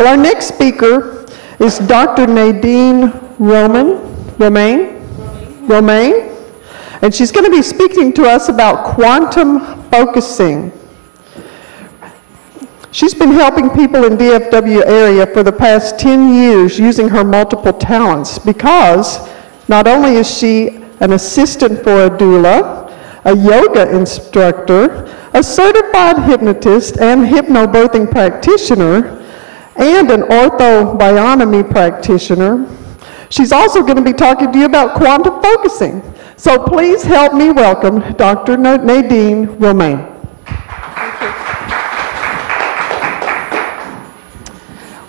Well, our next speaker is Dr. Nadine Romain, and she's going to be speaking to us about quantum focusing. She's been helping people in DFW area for the past 10 years using her multiple talents, because not only is she an assistant for a doula, a yoga instructor, a certified hypnotist and hypnobirthing practitioner, and an Ortho-Bionomy practitioner, she's also going to be talking to you about quantum focusing. So please help me welcome Dr. Nadine Romain.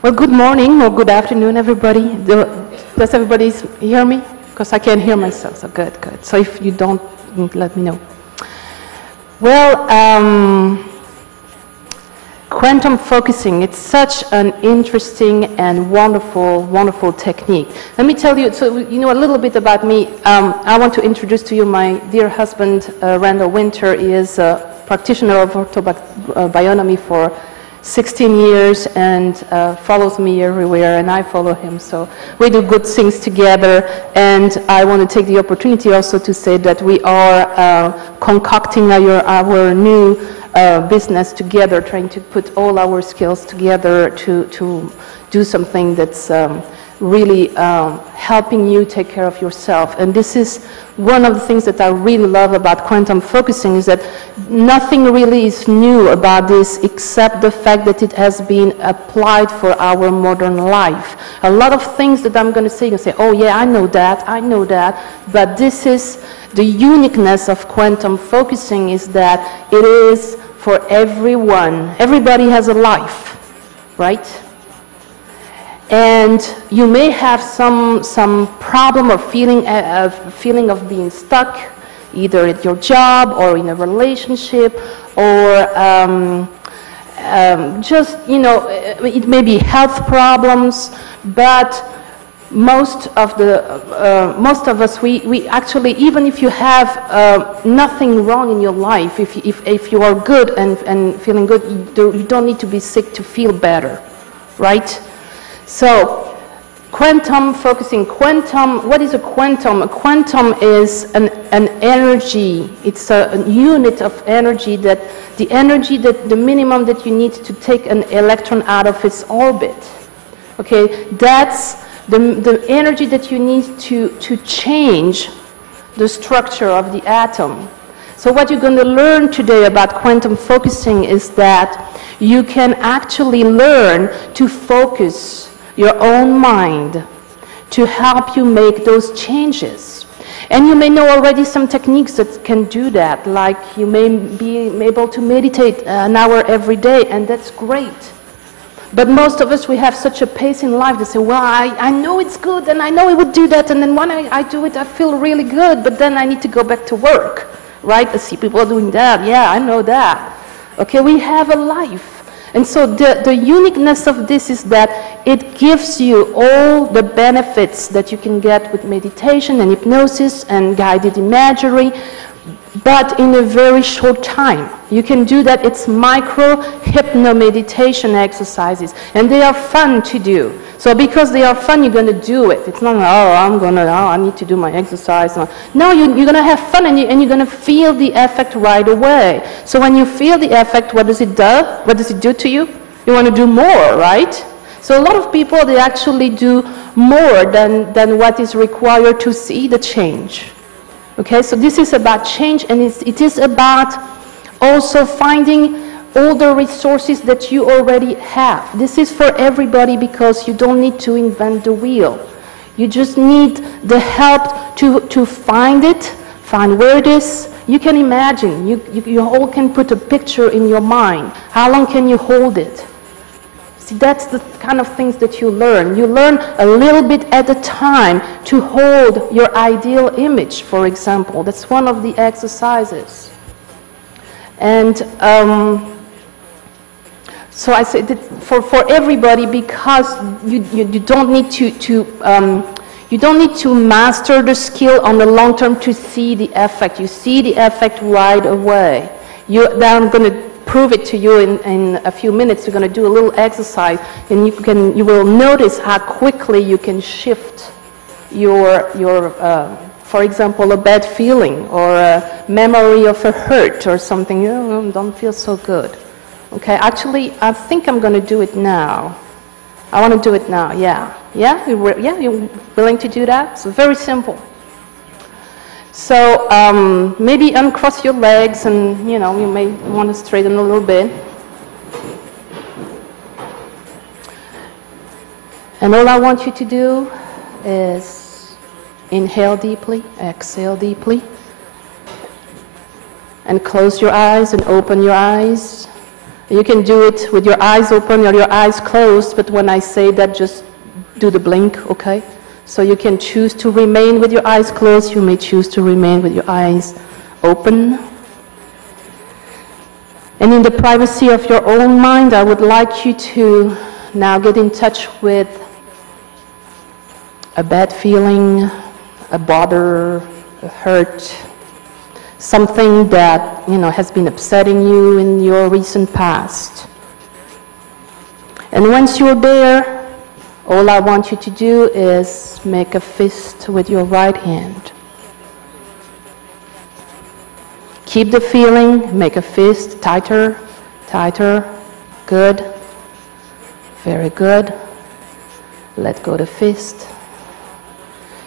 Well, good morning or good afternoon, everybody. Does everybody hear me? Because I can't hear myself, so good. So if you don't, let me know. Well, quantum focusing, it's such an interesting and wonderful technique. Let me tell you, so you know a little bit about me. I want to introduce to you my dear husband, Randall Winter. He is a practitioner of Ortho-Bionomy for 16 years and follows me everywhere, and I follow him. So we do good things together, and I want to take the opportunity also to say that we are concocting our new business together, trying to put all our skills together to do something that's really helping you take care of yourself. And this is one of the things that I really love about quantum focusing, is that nothing really is new about this except the fact that it has been applied for our modern life. A lot of things that I'm going to say, you say, oh yeah, I know that, but this is the uniqueness of quantum focusing, is that it is for everyone. Everybody has a life, right? And you may have some problem or feeling of being stuck, either at your job or in a relationship, or just, you know, it may be health problems. But most of us, we actually, even if you have nothing wrong in your life, if you are good and feeling good, you don't need to be sick to feel better, right? So, quantum focusing. What is a quantum? A quantum is an energy. It's a unit of energy, that the minimum that you need to take an electron out of its orbit. Okay, that's the energy that you need to change the structure of the atom. So what you're going to learn today about quantum focusing is that you can actually learn to focus your own mind to help you make those changes. And you may know already some techniques that can do that, like you may be able to meditate an hour every day, and that's great. But most of us, we have such a pace in life that say, well, I know it's good, and I know it would do that, and then when I do it, I feel really good, but then I need to go back to work, right? I see people doing that. Yeah, I know that. Okay, we have a life. And so the uniqueness of this is that it gives you all the benefits that you can get with meditation and hypnosis and guided imagery, but in a very short time. You can do that. It's micro hypno-meditation exercises, and they are fun to do. So because they are fun, you're going to do it. It's not, I need to do my exercise. No, you're going to have fun, and you're going to feel the effect right away. So when you feel the effect, what does it do? What does it do to you? You want to do more, right? So a lot of people, they actually do more than what is required to see the change. Okay, so this is about change, and it is about also finding all the resources that you already have. This is for everybody, because you don't need to invent the wheel. You just need the help to find it, find where it is. You can imagine, you all can put a picture in your mind. How long can you hold it? See, that's the kind of things that you learn. You learn a little bit at a time to hold your ideal image, for example. That's one of the exercises. And so I say that for everybody, because you don't need you don't need to master the skill on the long term to see the effect. You see the effect right away. Then I'm going to prove it to you in a few minutes. We're going to do a little exercise, and you will notice how quickly you can shift your for example, a bad feeling or a memory of a hurt or something. You don't feel so good. Okay, actually, I think I'm going to do it now. I want to do it now, yeah. Yeah, you're willing to do that? It's very simple. So maybe uncross your legs, and you may want to straighten a little bit. And all I want you to do is inhale deeply, exhale deeply, and close your eyes and open your eyes. You can do it with your eyes open or your eyes closed, but when I say that, just do the blink, okay? So you can choose to remain with your eyes closed. You may choose to remain with your eyes open. And in the privacy of your own mind, I would like you to now get in touch with a bad feeling, a bother, a hurt, something that has been upsetting you in your recent past. And once you're there, all I want you to do is make a fist with your right hand. Keep the feeling, make a fist, tighter, tighter, good, very good. Let go the fist.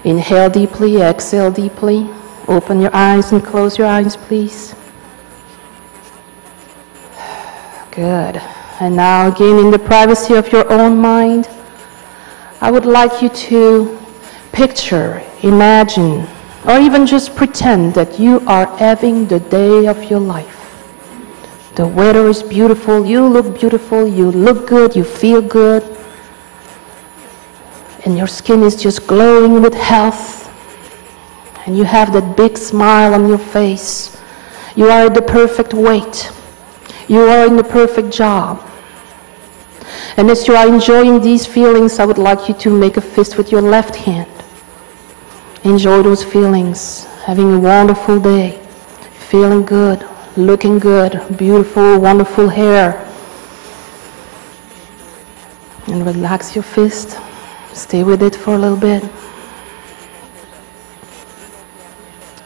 Inhale deeply, exhale deeply. Open your eyes and close your eyes, please. Good. And now again, in the privacy of your own mind, I would like you to picture, imagine, or even just pretend that you are having the day of your life. The weather is beautiful, you look good, you feel good. And your skin is just glowing with health, and you have that big smile on your face. You are at the perfect weight. You are in the perfect job. And as you are enjoying these feelings, I would like you to make a fist with your left hand. Enjoy those feelings, having a wonderful day, feeling good, looking good, beautiful, wonderful hair. And relax your fist. Stay with it for a little bit.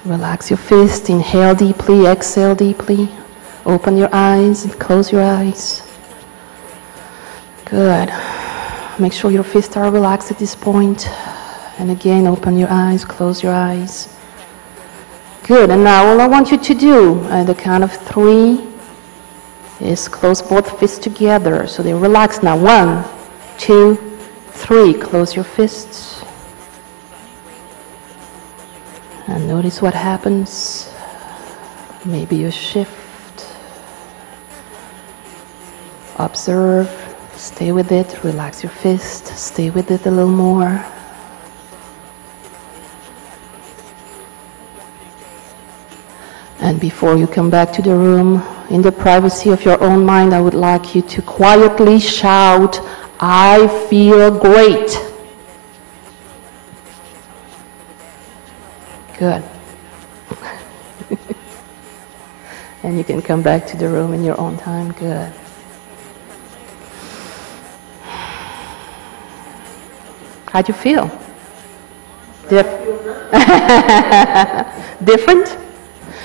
Relax your fist. Inhale deeply, exhale deeply. Open your eyes and close your eyes. Good. Make sure your fists are relaxed at this point. And again, open your eyes, close your eyes. Good. And now all I want you to do at the count of 3 is close both fists together so they're relaxed now. 1, 2, 3, close your fists. And notice what happens. Maybe a shift. Observe. Stay with it. Relax your fist. Stay with it a little more. And before you come back to the room, in the privacy of your own mind, I would like you to quietly shout, "I feel great." Good. And you can come back to the room in your own time. Good. How'd you feel? Different?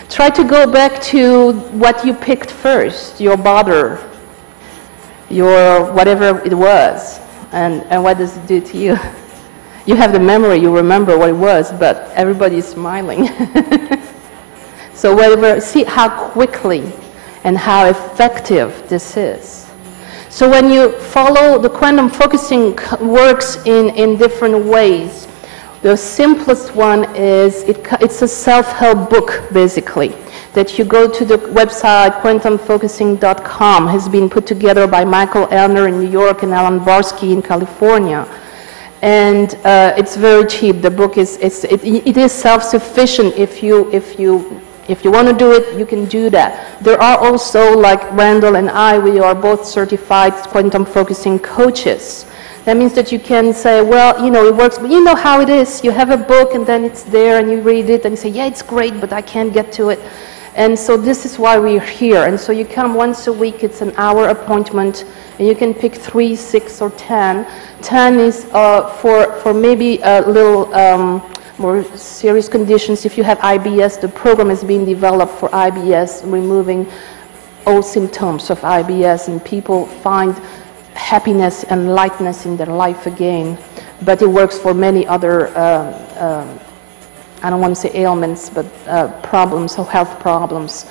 Try to go back to what you picked first, your bother, your whatever it was, and what does it do to you? You have the memory, you remember what it was, but everybody is smiling. So whatever, see how quickly and how effective this is. So when you follow the quantum focusing works in different ways. The simplest one is, it's a self-help book, basically, that you go to the website quantumfocusing.com, has been put together by Michael Ellner in New York and Alan Barsky in California. And it's very cheap. The book is, it is self-sufficient. If you want to do it, you can do that. There are also, like Randall and I, we are both certified quantum focusing coaches. That means that you can say, well, it works, but you know how it is. You have a book and then it's there and you read it and you say, yeah, it's great, but I can't get to it. And so this is why we're here. And so you come once a week, it's an hour appointment, and you can pick 3, 6, or 10. 10 is for maybe a little more serious conditions. If you have IBS, the program is being developed for IBS, removing all symptoms of IBS, and people find happiness and lightness in their life again. But it works for many other I don't want to say ailments, but problems, or health problems.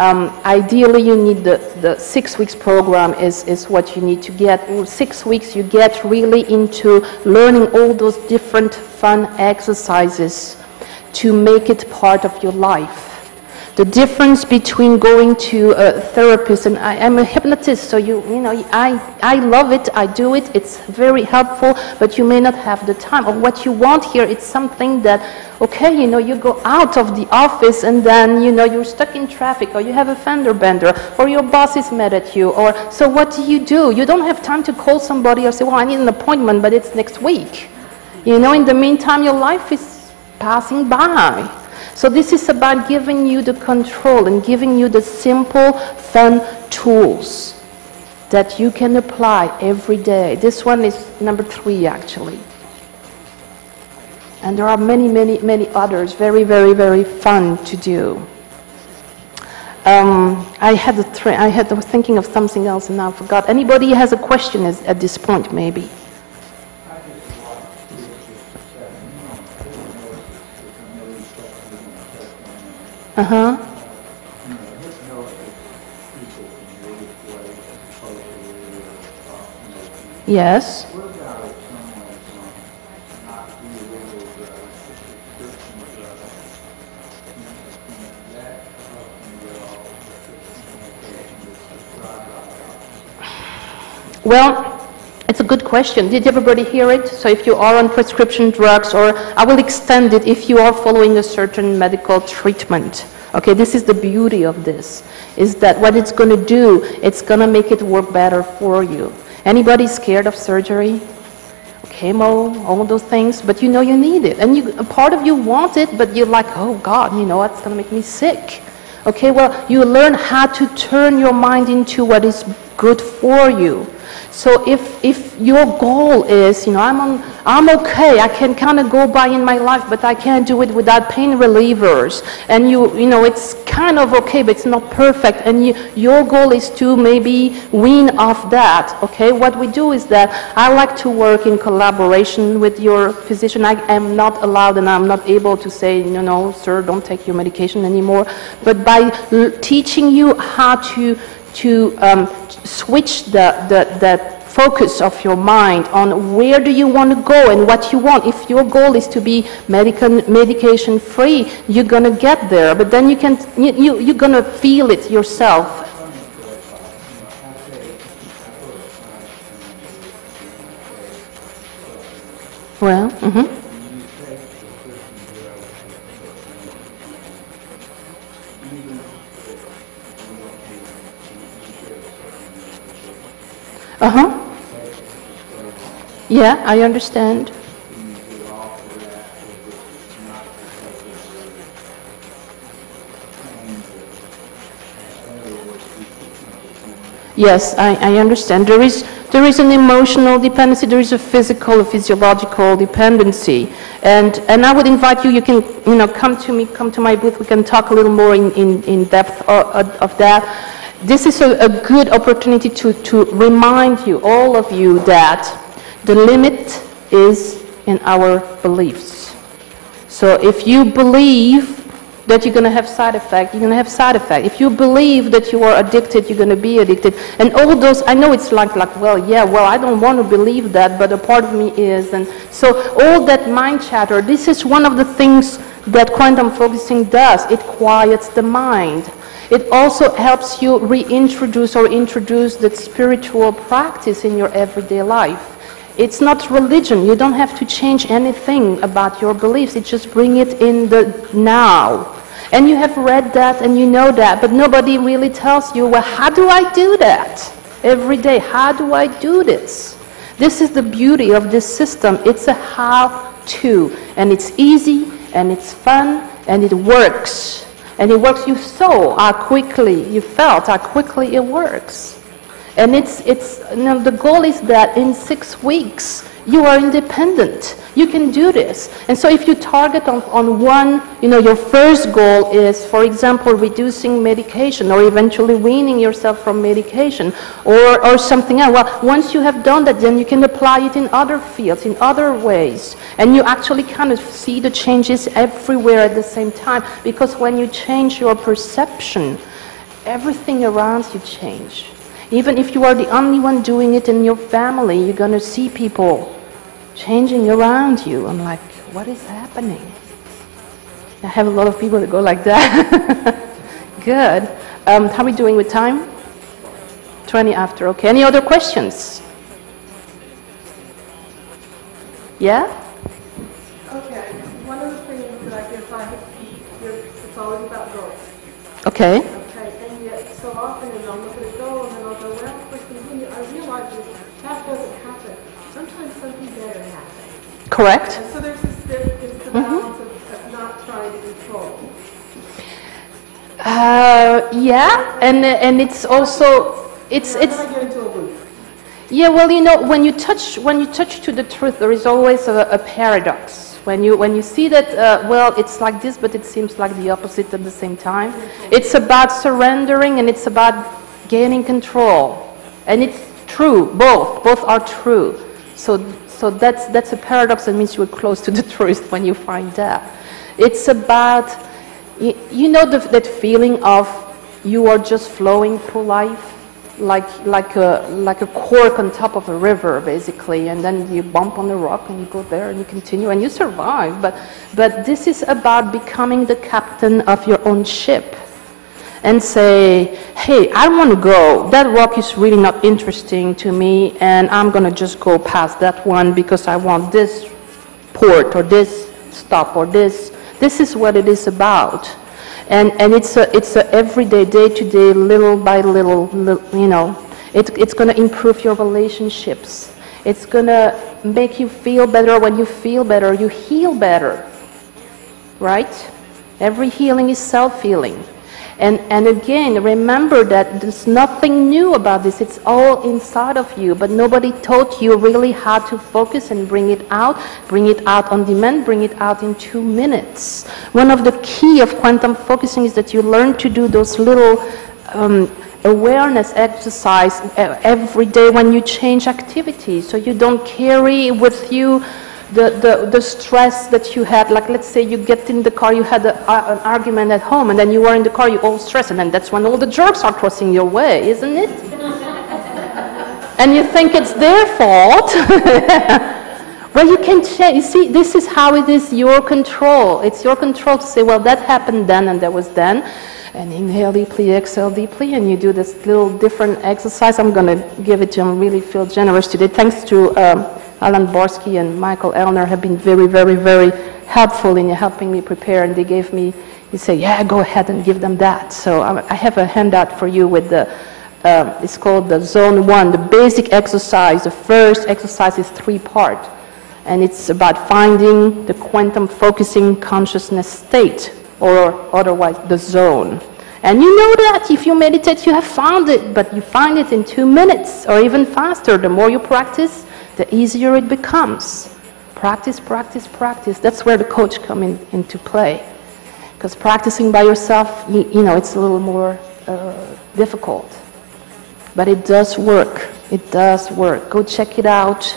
Ideally, you need the 6 weeks program is what you need to get. In 6 weeks, you get really into learning all those different fun exercises to make it part of your life. The difference between going to a therapist, and I'm a hypnotist, so you know, I love it, I do it, it's very helpful, but you may not have the time. Or what you want here, it's something that, okay, you know, you go out of the office and then, you know, you're stuck in traffic, or you have a fender bender, or your boss is mad at you, or so what do? You don't have time to call somebody or say, well, I need an appointment, but it's next week. You know, in the meantime, your life is passing by. So this is about giving you the control and giving you the simple, fun tools that you can apply every day. This one is number 3, actually. And there are many, many, many others, very, very, very fun to do. I was thinking of something else and now I forgot. Anybody has a question at this point, maybe? Uh-huh. Yes. Well, it's a good question. Did everybody hear it? So if you are on prescription drugs, or I will extend it if you are following a certain medical treatment. Okay, this is the beauty of this, is that what it's going to do, it's going to make it work better for you. Anybody scared of surgery? Chemo, all those things, but you know you need it. And a part of you wants it, but you're like, oh God, you know what's going to make me sick. Okay, well, you learn how to turn your mind into what is good for you. So if your goal is, you know, I'm okay, I can kind of go by in my life, but I can't do it without pain relievers, and you know, it's kind of okay, but it's not perfect, and your goal is to maybe wean off that, okay? What we do is that I like to work in collaboration with your physician. I am not allowed and I'm not able to say, you know, sir, don't take your medication anymore, but by teaching you how to switch the focus of your mind on where do you want to go and what you want. If your goal is to be medication free, you're going to get there, but then you're going to feel it yourself. Well, yeah, I understand. Yes, I understand. There is an emotional dependency, there is a physical, a physiological dependency. And I would invite you, you can, you know, come to my booth, we can talk a little more in depth of that. This is a good opportunity to remind you, all of you, that the limit is in our beliefs. So if you believe that you're going to have side effect, you're going to have side effect. If you believe that you are addicted, you're going to be addicted. And all those, I know it's like, well, yeah, well, I don't want to believe that, but a part of me is. And so all that mind chatter, this is one of the things that quantum focusing does. It quiets the mind. It also helps you reintroduce or introduce that spiritual practice in your everyday life. It's not religion. You don't have to change anything about your beliefs. It's just bring it in the now. And you have read that and you know that, but nobody really tells you, well, how do I do that every day? How do I do this? This is the beauty of this system. It's a how-to, and it's easy, and it's fun, and it works. And it works. You saw how quickly, you felt how quickly it works. And the goal is that in 6 weeks, you are independent. You can do this. And so if you target on one, your first goal is, for example, reducing medication or eventually weaning yourself from medication or something else. Well, once you have done that, then you can apply it in other fields, in other ways. And you actually kind of see the changes everywhere at the same time. Because when you change your perception, everything around you change. Even if you are the only one doing it in your family, you're going to see people changing around you. I'm like, what is happening? I have a lot of people that go like that. Good. How are we doing with time? 20 after, okay. Any other questions? Yeah? Okay. One of the things that I guess it's always about growth. Okay. Okay, and yet so often as I'll look at a goal and then I'll go, well, first continue, I realize that doesn't happen. Sometimes something better happens. Correct. And so there's the balance of not trying to control. Yeah, and it's also it's I get into a loop. yeah. Well, when you touch to the truth, there is always a paradox. When you see that, well, it's like this, but it seems like the opposite at the same time. It's about surrendering and it's about gaining control, and it's true. Both are true. So that's a paradox. That means you are close to the truth when you find that. It's about that feeling of you are just flowing through life. Like a cork on top of a river, basically, and then you bump on the rock and you go there and you continue and you survive. But this is about becoming the captain of your own ship and say, hey, I want to go. That rock is really not interesting to me, and I'm going to just go past that one because I want this port or this stop or this. This is what it is about. And it's a everyday, day-to-day, little by little, it's going to improve your relationships. It's going to make you feel better. When you feel better, you heal better, right? Every healing is self-healing. And again, remember that there's nothing new about this. It's all inside of you, but nobody taught you really how to focus and bring it out on demand, bring it out in 2 minutes. One of the key of quantum focusing is that you learn to do those little awareness exercise every day when you change activities, so you don't carry with you the stress that you had. Like, let's say you get in the car, you had an argument at home, and then you are in the car, you're all stressed, and then that's when all the jerks are crossing your way, isn't it? And you think it's their fault. Well, you can change. You see, this is how it is your control. It's your control to say, well, that happened then, and that was then. And inhale deeply, exhale deeply, and you do this little different exercise. I'm going to give it to you. I really feel generous today. Thanks to Alan Barsky and Michael Ellner have been very, very, very helpful in helping me prepare, and they gave me, you say, yeah, go ahead and give them that. So I have a handout for you with the, it's called the Zone 1, the basic exercise. The first exercise is 3-part, and it's about finding the quantum focusing consciousness state, or otherwise the zone. And you know that if you meditate, you have found it, but you find it in 2 minutes or even faster. The more you practice, the easier it becomes. Practice, practice, practice. That's where the coach comes into play. Because practicing by yourself, you know, it's a little more difficult. But it does work. It does work. Go check it out.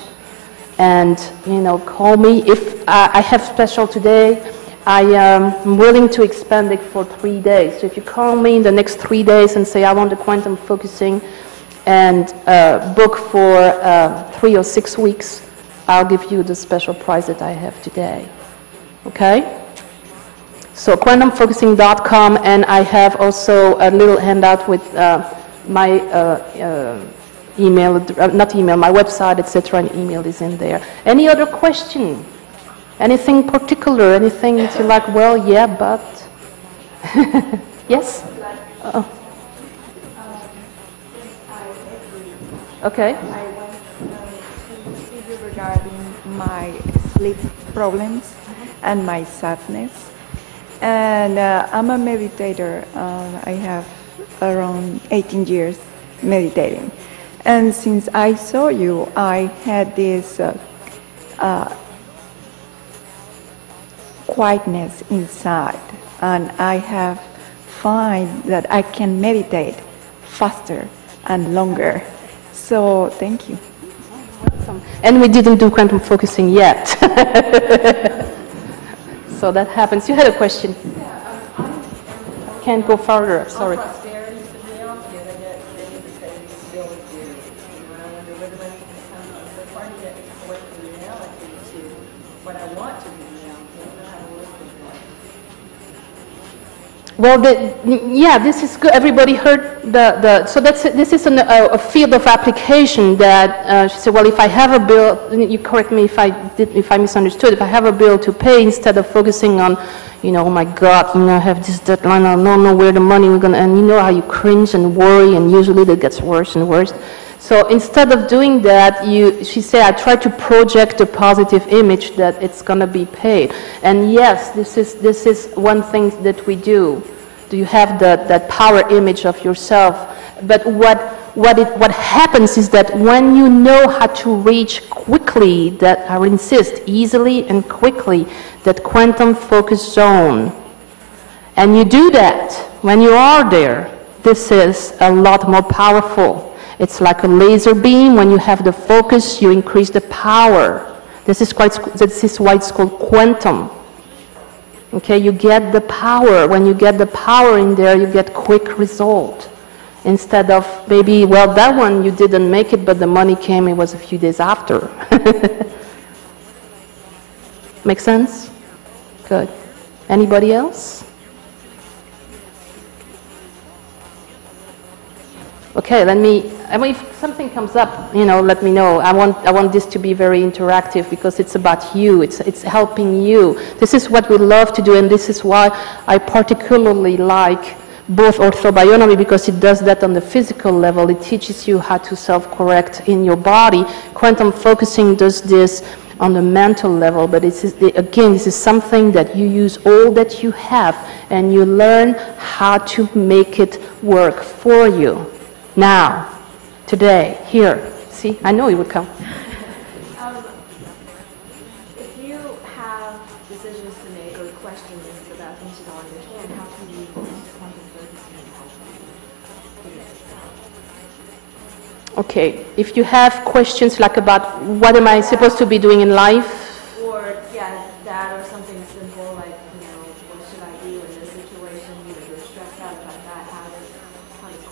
And, you know, call me. If I have special today, I am willing to expand it for 3 days. So if you call me in the next 3 days and say, I want the quantum focusing, and book for 3 or 6 weeks, I'll give you the special price that I have today. Okay? So quantumfocusing.com, and I have also a little handout with my email, not email, my website, etc., and email is in there. Any other question? Anything particular? Anything that you like? Well, yeah, but... Yes? Oh. Okay. I want to see you regarding my sleep problems and my sadness. And I'm a meditator. I have around 18 years meditating. And since I saw you, I had this quietness inside. And I have find that I can meditate faster and longer. So thank you. Awesome. And we didn't do quantum focusing yet. So that happens. You had a question. Can't go further, sorry. Prosperity for me out here, I get ready to say still with you. And I wonder where the rest of it comes from. The part of it is work the reality to what I want to be now. I don't know how to work with that. Well, yeah, this is good. Everybody heard so this is a field of application that she said, well, if I have a bill, you correct me if I misunderstood, if I have a bill to pay, instead of focusing on, you know, oh my God, you know, I have this deadline, I don't know where the money we're gonna, and you know how you cringe and worry, and usually that gets worse and worse. So instead of doing that, she said, I try to project a positive image that it's gonna be paid. And yes, this is one thing that we do. Do you have that power image of yourself? But what happens is that when you know how to reach quickly, that I insist, easily and quickly, that quantum focus zone, and you do that, when you are there, this is a lot more powerful. It's like a laser beam. When you have the focus, you increase the power. This is why it's called quantum. Okay, you get the power. When you get the power in there, you get quick result. Instead of maybe, well, that one you didn't make it, but the money came, it was a few days after. Make sense? Good. Anybody else? Okay, if something comes up, you know, let me know. I want this to be very interactive because it's about you. It's helping you. This is what we love to do, and this is why I particularly like both Ortho-Bionomy, because it does that on the physical level. It teaches you how to self-correct in your body. Quantum focusing does this on the mental level, but again, this is something that you use all that you have, and you learn how to make it work for you. Now, today, here. See, I know you would come. If you have decisions to make or questions about things you don't understand, how can you use quantum focusing to help you? Okay, if you have questions like about what am I supposed to be doing in life? Or, yeah, that or something simple like, you know, what should I do in this situation? You know, you're stressed out about that. How does quantum?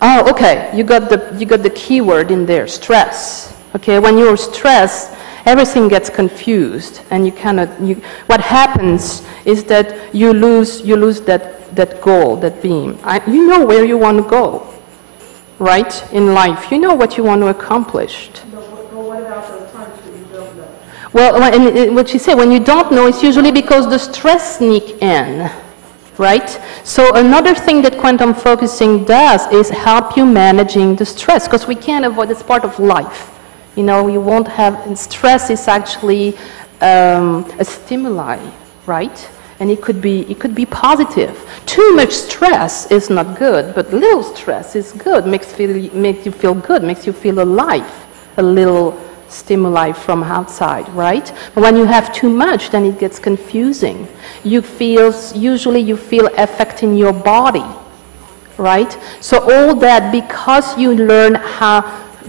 Oh, okay. You got the keyword in there, stress. Okay, when you're stressed, everything gets confused, and what happens is that you lose that goal, that beam. You know where you want to go, right? In life, you know what you want to accomplish. But what about those times that you don't know? Well, and what she said, when you don't know, it's usually because the stress sneak in. Right? So another thing that quantum focusing does is help you managing the stress, because we can't avoid, it's part of life. You know, you won't have, stress is actually a stimuli, right? And it could be positive. Too much stress is not good, but little stress is good, makes you feel good, makes you feel alive, a little stimuli from outside, right? But when you have too much, then it gets confusing. Usually you feel effect in your body, right? So all that, because you learn how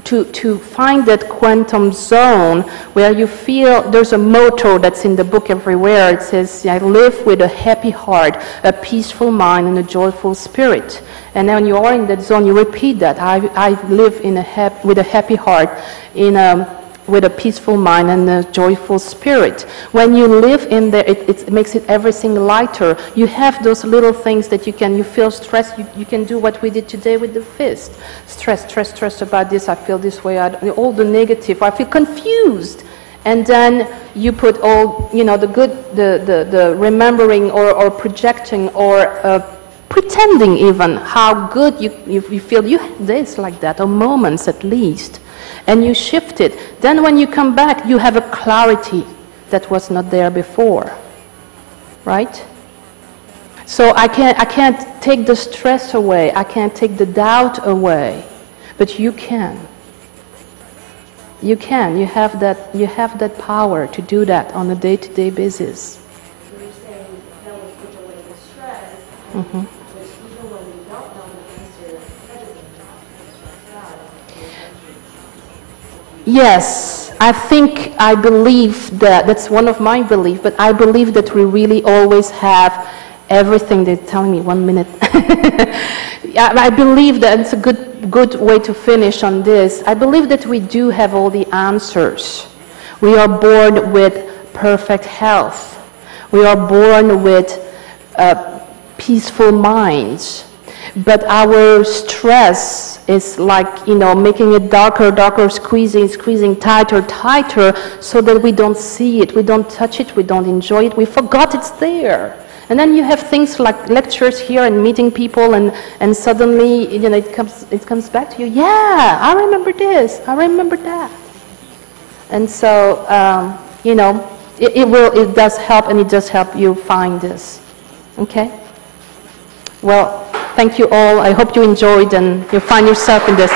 to find that quantum zone where you feel, there's a motto that's in the book everywhere. It says, I live with a happy heart, a peaceful mind, and a joyful spirit. And then when you are in that zone, you repeat that. I live with a happy heart, with a peaceful mind and a joyful spirit. When you live in there, it makes everything lighter. You have those little things that you feel stressed, you can do what we did today with the fist. Stress about this, I feel this way, all the negative, I feel confused. And then you put all, you know, the good, the remembering or projecting or pretending even how good you feel. You have days like that, or moments at least. And you shift it. Then when you come back, you have a clarity that was not there before, right? So I can't take the stress away. I can't take the doubt away. But you can. You can. You have that power to do that on a day-to-day basis. So you're saying that will take away the stress, Mm-hmm. which even when you don't know the answer, that doesn't stop you stressed out. Yes, I believe that's one of my beliefs, but I believe that we really always have everything. They're telling me 1 minute. I believe that it's a good way to finish on this. I believe that we do have all the answers. We are born with perfect health. We are born with peaceful minds. But our stress is like, making it darker, squeezing tighter, so that we don't see it, we don't touch it, we don't enjoy it, we forgot it's there. And then you have things like lectures here and meeting people, and suddenly, it comes back to you. Yeah, I remember this, I remember that. And so, it does help, and it does help you find this. Okay? Well, thank you all. I hope you enjoyed and you find yourself in this.